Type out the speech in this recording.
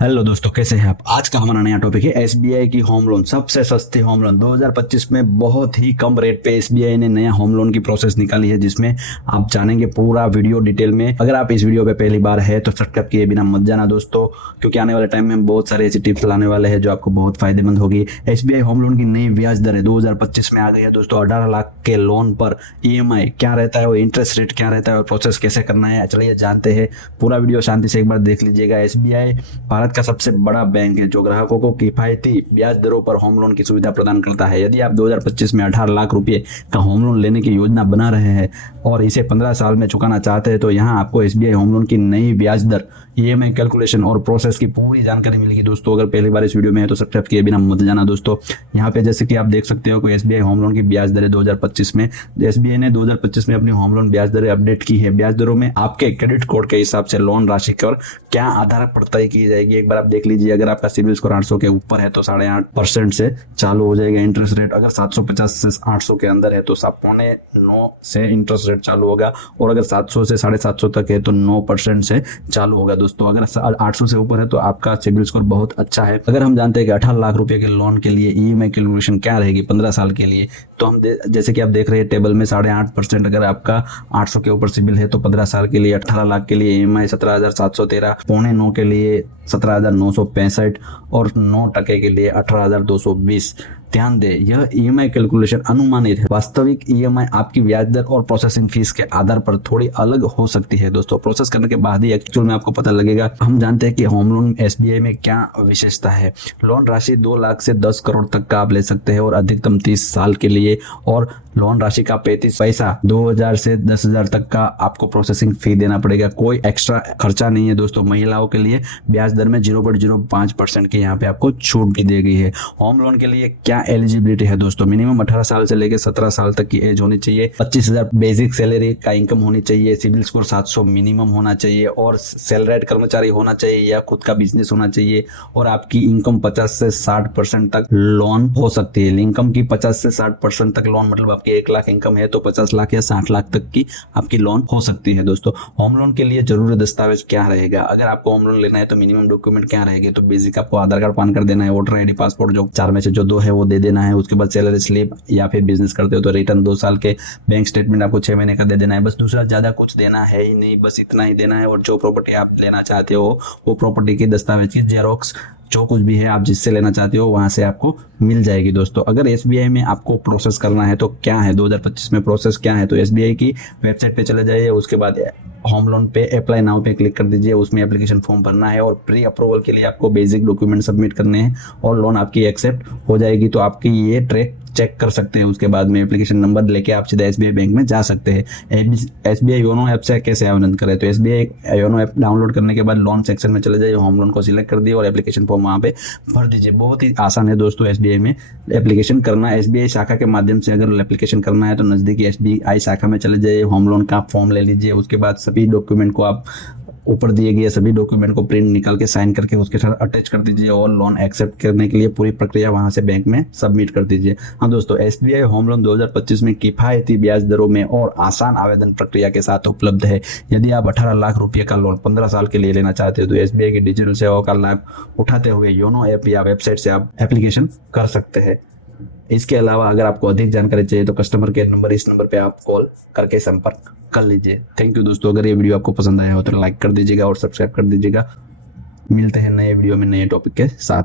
Hello दोस्तों, कैसे हैं आप। आज का हमारा नया टॉपिक है एसबीआई की होम लोन। सबसे सस्ती होम लोन 2025 में बहुत ही कम रेट पे एसबीआई ने नया होम लोन की प्रोसेस निकाली है, जिसमें आप जानेंगे पूरा वीडियो डिटेल में। अगर आप इस वीडियो पे पहली बार है तो सब्सक्राइब किए बिना मत जाना दोस्तों, क्योंकि आने वाले टाइम में हम बहुत सारे ऐसी टिप्स लाने वाले हैं जो आपको बहुत फायदेमंद होगी। एसबीआई होम लोन की नई ब्याज दर है 2025 में आ गई है दोस्तों। 18 लाख के लोन पर ईएमआई क्या रहता है, वो इंटरेस्ट रेट क्या रहता है और प्रोसेस कैसे करना है, चलिए जानते हैं। पूरा वीडियो शांति से एक बार देख लीजिएगा। एसबीआई भारत का सबसे बड़ा बैंक है जो ग्राहकों को किफायती ब्याज दरों पर होम लोन की सुविधा प्रदान करता है। यदि आप 2025 में 18 लाख रुपए का होम लोन लेने की योजना बना रहे हैं और इसे 15 साल में चुकाना चाहते हैं, तो यहाँ आपको एसबीआई होम लोन की नई ब्याज दर, ईएमआई कैलकुलेशन और प्रोसेस की पूरी जानकारी मिलेगी दोस्तों। अगर पहली बार इस वीडियो में है तो सब्सक्राइब किए बिना मत जाना दोस्तों। यहाँ पे जैसे कि आप देख सकते हो कि एसबीआई होम लोन की ब्याज दरें 2025 में, एसबीआई ने 2025 में अपनी होम लोन ब्याज दरें अपडेट की है। ब्याज दरों में आपके क्रेडिट कोड के हिसाब से लोन राशि पर क्या आधार पर तय की जाएगी, एक बार आप देख लीजिए। अगर आपका सिविल स्कोर 800 के ऊपर है तो 8.5% से चालू हो जाएगा इंटरेस्ट रेट। अगर 750 से 800 के अंदर है तो 7.9 से इंटरेस्ट रेट चालू होगा, और अगर 700 से 750 तक है तो 9% से चालू होगा दोस्तों। अगर 800 से ऊपर है तो आपका सिविल स्कोर बहुत अच्छा है। अगर हम जानते हैं कि 18 लाख रुपए के लोन के लिए ईएमआई कैलकुलेशन क्या रहेगी 15 साल के लिए, तो हम जैसे कि आप देख रहे हैं टेबल में 8.5%। अगर आपका 800 के ऊपर सिविल है तो 15 साल के लिए 18 लाख के लिए ईएमआई 17,713, 8.9 के लिए 17,965 और 9% के लिए 18,220। ध्यान दें, यह ईएमआई कैलकुलेशन अनुमानित है। वास्तविक ईएमआई आपकी ब्याज दर और प्रोसेसिंग फीस के आधार पर थोड़ी अलग हो सकती है दोस्तों। प्रोसेस करने के बाद ही एक्चुअल में आपको पता लगेगा। हम जानते हैं कि होम लोन एसबीआई में क्या विशेषता है। लोन राशि 2 लाख से 10 करोड़ तक का आप ले सकते हैं और अधिकतम 30 साल के लिए, और लोन राशि का 35 पैसा 2,000 से 10,000 तक का आपको प्रोसेसिंग फी देना पड़ेगा। कोई एक्स्ट्रा खर्चा नहीं है दोस्तों। महिलाओं के लिए ब्याज दर में 0.05% की यहाँ पे आपको छूट भी दी गई है। होम लोन के लिए क्या एलिजिबिलिटी है दोस्तों। मिनिमम 18 साल से लेकर 17 साल तक की एज होनी चाहिए। 25,000 बेसिक सैलरी का इनकम होनी चाहिए। सिविल स्कोर 700 मिनिमम होना चाहिए, और सैलरीड कर्मचारी होना चाहिए या खुद का बिजनेस होना चाहिए, और आपकी इनकम 50 से 60% तक लोन हो सकती है। इनकम की 50 से 60% तक लोन, मतलब आपकी 1 लाख इनकम है तो 50 लाख या 60 लाख तक की आपकी लोन हो सकती है दोस्तों। होम लोन के लिए जरूरी दस्तावेज क्या रहेगा। अगर आपको होम लोन लेना है तो मिनिमम डॉक्यूमेंट क्या रहेंगे, तो बेसिक आपको आधार कार्ड, पैन कार्ड देना है, वोटर आईडी, पासपोर्ट, जो 4 में से जो 2 है वो दे देना है। उसके बाद सैलरी स्लिप, या फिर बिजनेस करते हो तो रिटर्न 2 साल के, बैंक स्टेटमेंट आपको 6 महीने का दे देना है। बस दूसरा ज्यादा कुछ देना है ही नहीं, बस इतना ही देना है। और जो प्रॉपर्टी आप लेना चाहते हो वो प्रॉपर्टी की दस्तावेज की जेरोक्स, जो कुछ भी है आप जिससे लेना चाहते हो वहां से आपको मिल जाएगी दोस्तों। अगर एसबीआई में आपको प्रोसेस करना है तो क्या है 2025 में प्रोसेस क्या है, तो एसबीआई की वेबसाइट पे चले जाइए। उसके बाद होम लोन पे अप्लाई नाउ पे क्लिक कर दीजिए। उसमें एप्लीकेशन फॉर्म भरना है और प्री अप्रूवल के लिए आपको बेसिक डॉक्यूमेंट सबमिट करने हैं, और लोन आपकी एक्सेप्ट हो जाएगी। तो आपकी ये ट्रैक चेक कर सकते हैं। उसके बाद में एप्लीकेशन नंबर लेके आप सीधा एसबीआई बैंक में जा सकते हैं। एसबीआई योनो ऐप से कैसे आवेदन करें, तो एसबीआई योनो ऐप डाउनलोड करने के बाद लोन सेक्शन में चले जाइए, होम लोन को सिलेक्ट कर दिए और एप्लीकेशन फॉर्म वहाँ पे भर दीजिए। बहुत ही आसान है दोस्तों एसबीआई में एप्लीकेशन करना। एसबीआई शाखा के माध्यम से अगर एप्लीकेशन करना है तो नजदीकी एसबीआई शाखा में चले जाइए, होम लोन का फॉर्म ले लीजिए। उसके बाद सभी डॉक्यूमेंट को आप ऊपर दिए गए सभी डॉक्यूमेंट को प्रिंट निकाल के साइन करके उसके साथ अटैच कर दीजिए, और लोन एक्सेप्ट करने के लिए पूरी प्रक्रिया वहां से बैंक में सबमिट कर दीजिए। हाँ दोस्तों, एसबीआई होम लोन 2025 में किफायती ब्याज दरों में और आसान आवेदन प्रक्रिया के साथ उपलब्ध है। यदि आप 18 लाख रुपए का लोन 15 साल के लिए लेना चाहते हो तो एसबीआई की डिजिटल सेवाओं का लाभ उठाते हुए योनो ऐप या वेबसाइट से आप एप्लीकेशन कर सकते हैं। इसके अलावा अगर आपको अधिक जानकारी चाहिए तो कस्टमर केयर नंबर, इस नंबर पे आप कॉल करके संपर्क कर लीजिए। थैंक यू दोस्तों। अगर ये वीडियो आपको पसंद आया हो तो लाइक कर दीजिएगा और सब्सक्राइब कर दीजिएगा। मिलते हैं नए वीडियो में नए टॉपिक के साथ।